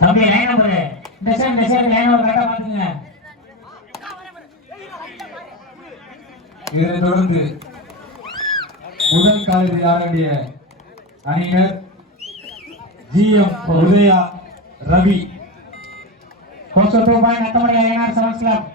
தம்பி line number இந்த side line number கரெக்டா பாத்துங்க. இதனைத் தொடர்ந்து முதல் காலில் ஆடிய அணியினர் GM Udhaya Ravi. Coach 2 point Nathamadi INR sevens club.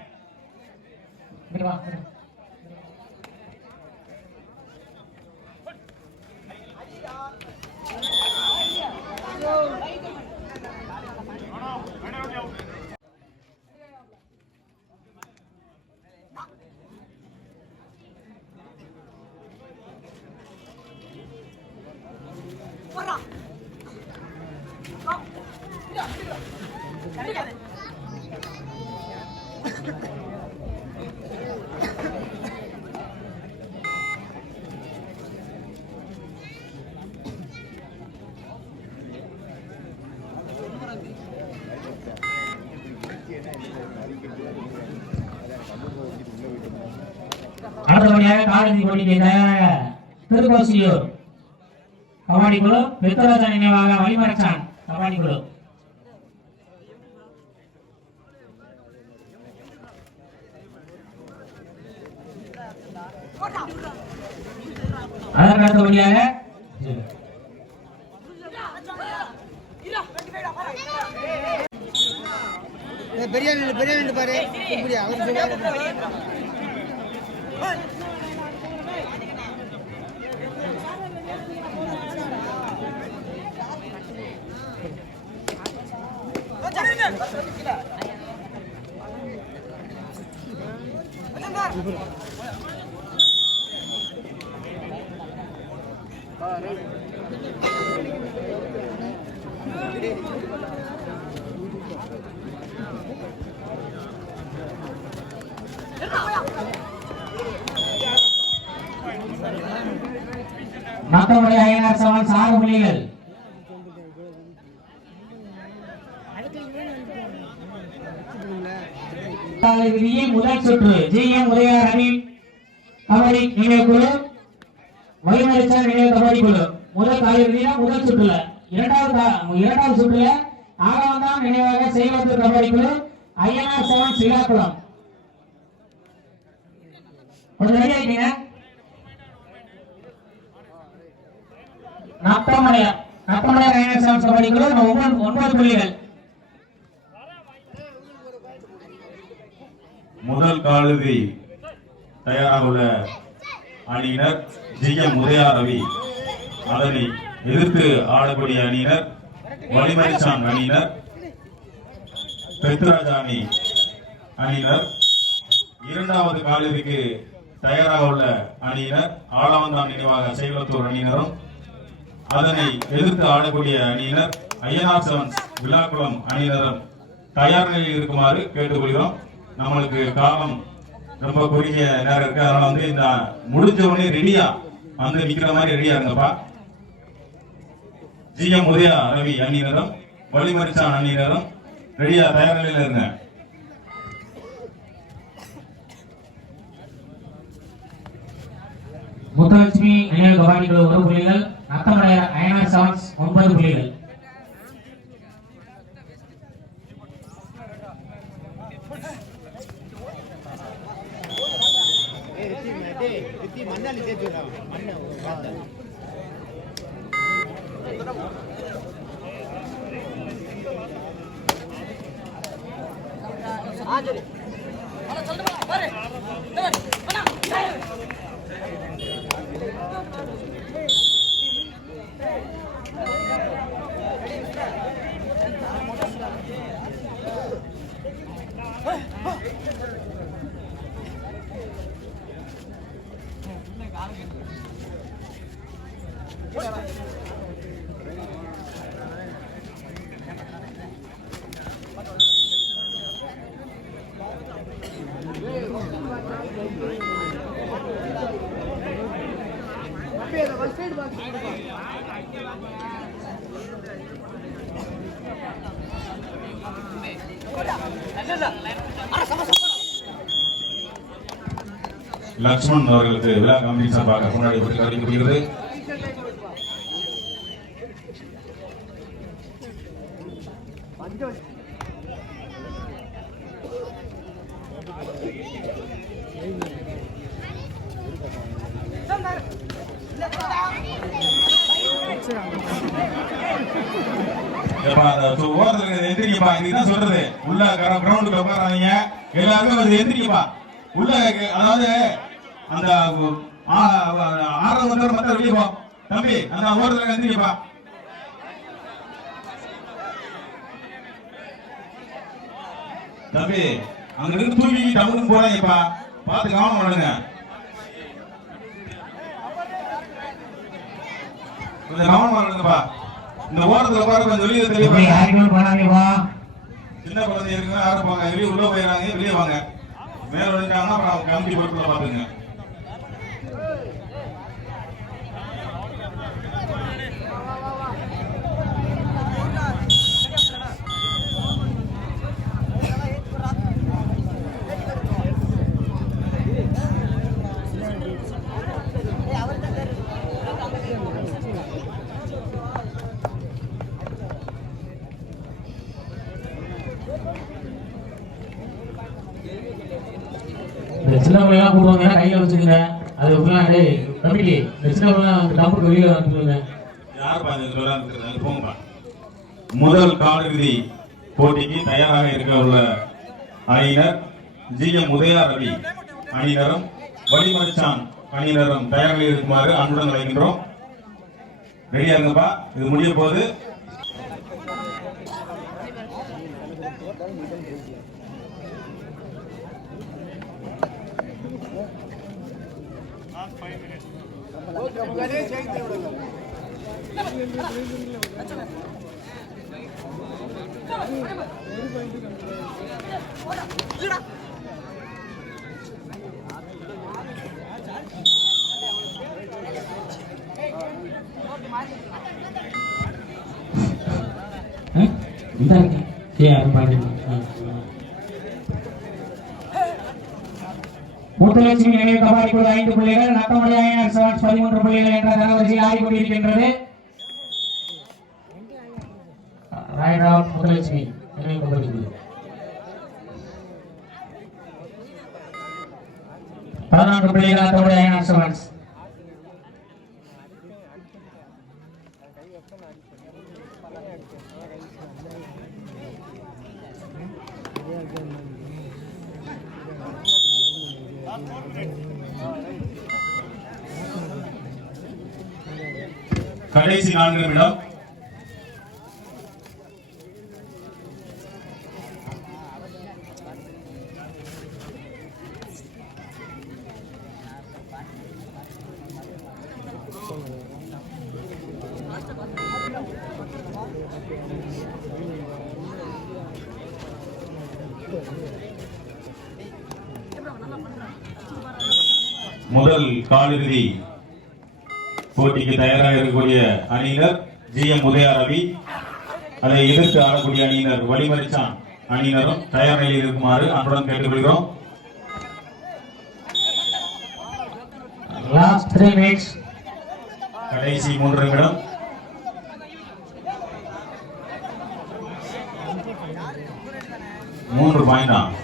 அடுத்தபடியாக காலிறுதி போட்டிக்கு தயாராக திருக்கோசியூர் கபாடி குழு, விக்டராஜா நினைவாக வழிமறைச்சான் கபாடி குழு. அதற்கு அடுத்தபடியாக பெரிய பாரு இப்படியா மற்றபடி ஐஎன்ஆர் செவன்ஸ் 6 புள்ளிகள். முதல் சுற்று ஜிஎம் உதயா ரவி கபடி நினைவு குழு, வழிமறிச்சான் நினைவு கபடி குழு. முதல் காலிறுதியில முதல் சுற்றுல இரண்டாவது சுற்றுல ஆறாம் நினைவாக செய்வத்து கபடி குழு ஐஎன்ஆர் செவன்ஸ் விழாக்குளம். கொஞ்சம் ரெடி ஆயிட்டீங்க. நத்தமடையா ஐஎன்ஆர் செவன்ஸ் கபடி குழு 9 புள்ளிகள். முதல் காலிறுதி தயாராக உள்ள அணியினர் ஜிஎம் உதயா ரவி, அதனை எதிர்த்து ஆடக்கூடிய அணியினர் வலிமரிசான் அணியினர், பெத்ராஜானி அணியினர். இரண்டாவது காலிறுதிக்கு தயாராக உள்ள அணியினர் ஆலவந்தான் நினைவாக செய்வத்தூர் அணியினரும், அதனை எதிர்த்து ஆடக்கூடிய அணியினர் ஐஎன்ஆர் செவன்ஸ் விழாக்குளம் அணியினரும் தயார் நிலையில் இருக்குமாறு கேட்டுக்கொள்கிறோம். நம்மளுக்கு காலம் ரொம்ப குறுகிய நேரம் இருக்கு, அதனால இந்த முடிஞ்ச உடனே ரெடியா நிக்கிற மாதிரி ரெடியா இருங்கப்பா. ஜிஎம் உதயா ரவி அணியினரும் வலிமரிச்சான் அணியினரும் ரெடியா தயார் நிலையில இருங்க. முத்துலட்சுமி நினைவு கபாடி குழு 1 புள்ளிகள், நத்தமடைய ஐஎன்ஆர் செவன்ஸ் 9 புள்ளிகள். லக்ஷ்மண் அவர்களுக்கு விழா கமிட்டி சார்பாக கொண்டாடப்பட்டு அறிவிக்கப்படுகிறது. ஓரத்துல எந்திரிக்கப்பா, இதுதான் சொல்றது. உள்ள கிரவுண்டுக்குள்ள உட்காராதீங்க, எல்லாருமே வந்து எந்திரிக்கப்பா. உள்ள அதாவது அந்த ஆறாவது வந்து மத்த வெளியே போ தம்பி, அந்த ஓரத்துல எந்திரிக்கப்பா. தம்பி அங்க இருந்து தூக்கி டவுனுக்கு போறாங்கப்பா, பார்த்து கவனம் பண்ணுங்க. கொஞ்சம் கவனம் பண்ணுங்கப்பா. இந்த ஓரத்துல பாரு, கொஞ்சம் வெளியே தெரியவா. சின்ன குழந்தை இருக்கு, யாரும் போங்க, வெளியே உள்ள போயிடறாங்க, வெளியே வாங்க. மேல வந்துட்டாங்கன்னா அப்புறம் கமிட்டி பொறுப்புல பாத்துங்க. சின்ன பிள்ளைலாம் கூடுவாங்க, கையில வச்சுக்கோங்க. அது கமிட்டி சின்ன பிள்ளை டம்புக்கு வெளியே வந்துருங்க. முதல் காலிறுதி போட்டிக்கு தயாராக இருக்க உள்ள அணியினர் ஜிஎம் உதயா ரவி அணியினரும் வழிமறிச்சான் அணியினரும் தயாராக இருக்குமாறு அன்புடன் அழைக்கின்றோம். ரெடியா இருங்கப்பா, இது முடிய போது. முத்துலட்சுமி நினைவு கபாடி குழு 5 புள்ளிகள், நத்தமணி ஐயனார் செவன்ஸ் 13 புள்ளிகள் என்ற தரவரிசையில் ஆடிக்கொண்டிருக்கின்றது. ராய்ராவ் முத்துலட்சுமி நினைவு கபாடி குழு 14 புள்ளிகள், நத்தமணி ஐயனார் செவன்ஸ். கடைசி 4 நிமிடம். முதல் காலிறுதி போட்டிக்கு தயாராக இருக்கக்கூடிய அணியினர் ஜிஎம் உதயா ரவி, அதை எதிர்த்து ஆடக்கூடிய அணியினர் வழிமறிச்சான் அணியினரும் தயார் நிலையில் இருக்குமாறு அன்புடன் கேட்டுக்கொள்கிறோம். கடைசி 3 நிமிடம். மூன்று பாயிண்ட் தான்.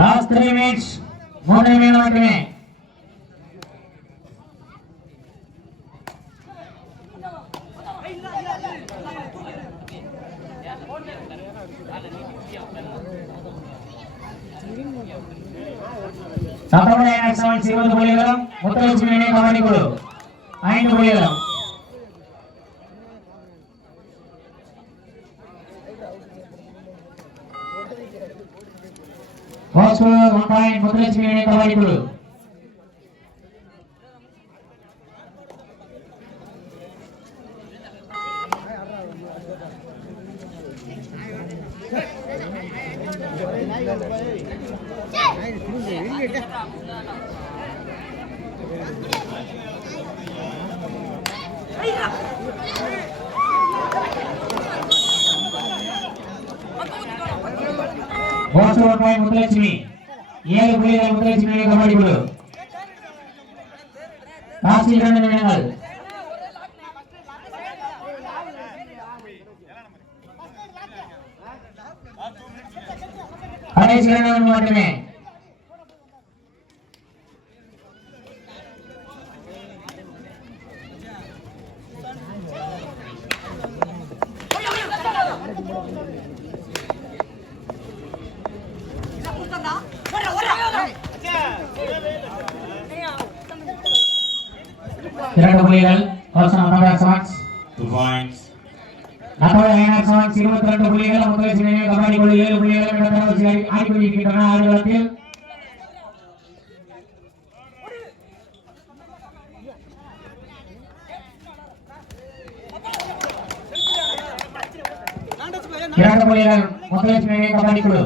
Last 3 minutes. 3 நிமிடம் மட்டுமே. நத்தமணி ஐயனார் செவன்ஸ் 20 புள்ளிகளும், முத்துலட்சுமி நினைவு கபாடி குழு 5 புள்ளிகளும். First 1 point முத்துலட்சுமி நினைவு கபாடி குழு. போஸ்டர் பாய் முத்துலட்சுமி 7 புள்ளிகள் முத்துலட்சுமி கபடி குழு ராசி 2 நிமிடங்கள் கடைசி 2 நிமிடம் மட்டுமே இரண்டு புள்ளிகள் Semangs 2 points. Semangs 22 புள்ளிகள் முத்துலட்சுமி கபடி குழு 7 புள்ளிகள் ஆடிக்கொண்டிருக்கின்றன ஆடுகளத்தில் இரண்டு புள்ளிகள் முத்துலட்சுமி கபடி குழு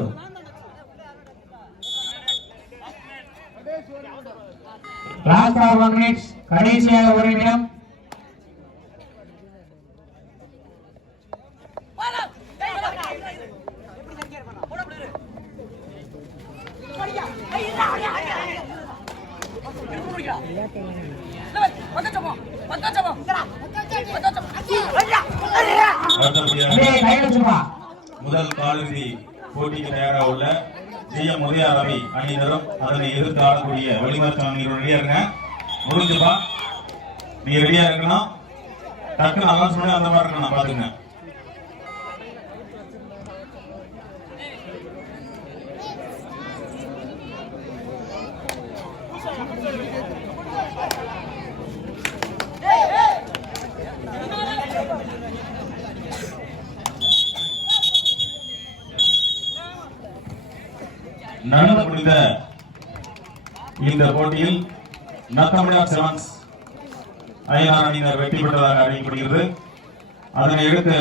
லாஸ்ட் ஃபார் 1 மினிட்ஸ் கடைசியாக 1 நிமிடம் முதல் காலிறுதி போட்டிக்கு தயாராக உள்ள ஜிஎம் உதயா ரவி அணியினரும் அதனை எதிர்த்து ஆடக்கூடிய வெளிமாற்றம் அணியினரும் ரெடியா இருங்க. முடிஞ்சுப்பா, நீ ரெடியா இருக்கணும். டக்குன்னு அனௌன்ஸ் பண்ணி அந்த மாதிரி இருக்கணும், பாத்துங்க. நடந்து முடிந்த இந்த போட்டியில் நத்தமிழா செவன்ஸ் ஐஆர் அணியினர் வெற்றி பெற்றதாக அறிவிக்கப்படுகிறது. அதனை அடுத்து